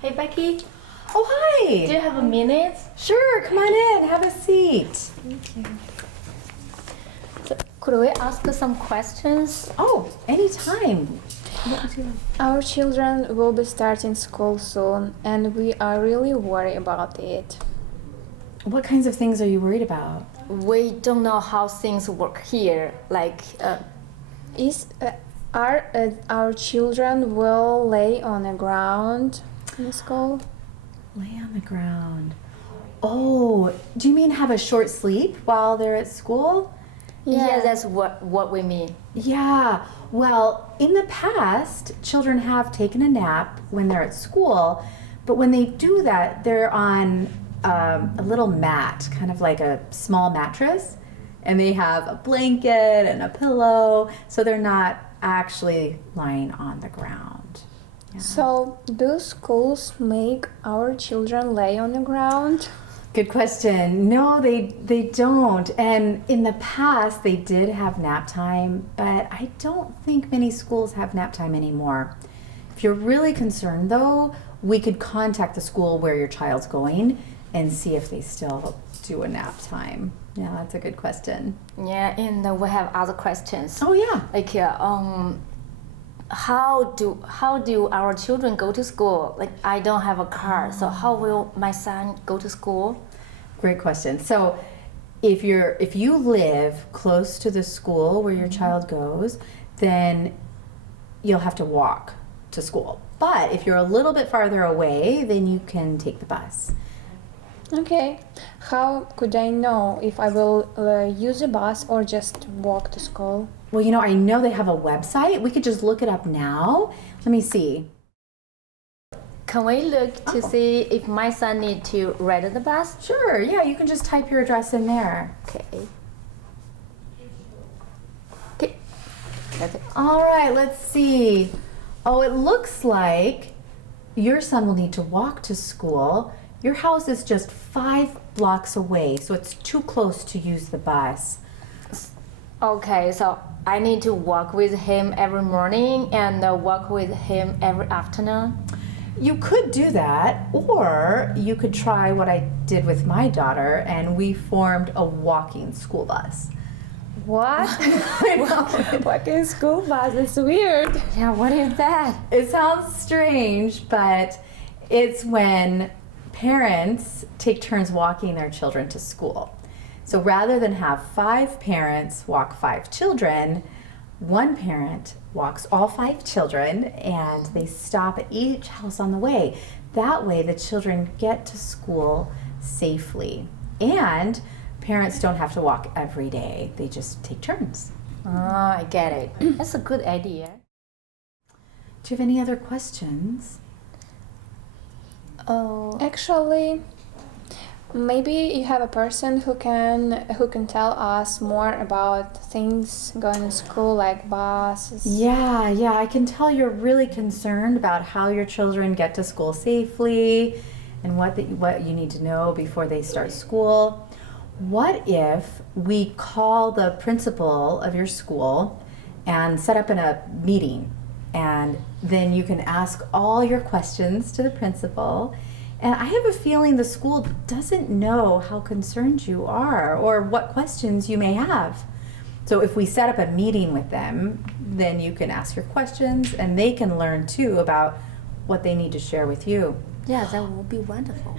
Hey Becky, Oh, hi. do you have a minute? Sure, come on in. Have a seat. Thank you. So, could we ask some questions? Oh, anytime. Our children will be starting school soon, and we are really worried about it. What kinds of things are you worried about? We don't know how things work here. Our children will lay on the ground in school? Lay on the ground. Oh, do you mean have a short sleep while they're at school? Yeah, that's what we mean. Yeah, well, in the past, children have taken a nap when they're at school, but when they do that, they're on a little mat, kind of like a small mattress, and they have a blanket and a pillow, so they're not actually lying on the ground. Yeah. So, do schools make our children lay on the ground? Good question. No, they don't. And in the past, they did have nap time, but I don't think many schools have nap time anymore. If you're really concerned, though, we could contact the school where your child's going and see if they still do a nap time. Yeah, that's a good question. Yeah, and we have other questions. Oh, yeah. How do our children go to school? Like, I don't have a car, so how will my son go to school? Great question. So if you live close to the school where your child goes, then you'll have to walk to school. But if you're a little bit farther away, then you can take the bus. Okay. How could I know if I will use a bus or just walk to school? Well, I know they have a website. We could just look it up now. Let me see. Can we look to see if my son need to ride the bus? Sure, yeah, you can just type your address in there. Okay. Okay. That's it. All right, let's see. Oh, it looks like your son will need to walk to school. Your house is just 5 blocks away, so it's too close to use the bus. Okay, so I need to walk with him every morning and walk with him every afternoon. You could do that, or you could try what I did with my daughter, and we formed a walking school bus. What? Walking school bus? It's weird. Yeah, what is that? It sounds strange, but it's when parents take turns walking their children to school. So rather than have 5 parents walk 5 children, one parent walks all 5 children and they stop at each house on the way. That way the children get to school safely. And parents don't have to walk every day. They just take turns. I get it. That's a good idea. Do you have any other questions? Oh, Actually, maybe you have a person who can tell us more about things going to school, like buses. Yeah, I can tell you're really concerned about how your children get to school safely and what you need to know before they start school. What if we call the principal of your school and set up a meeting, and then you can ask all your questions to the principal. And I have a feeling the school doesn't know how concerned you are or what questions you may have. So if we set up a meeting with them, then you can ask your questions and they can learn too about what they need to share with you. yeah, that would be wonderful.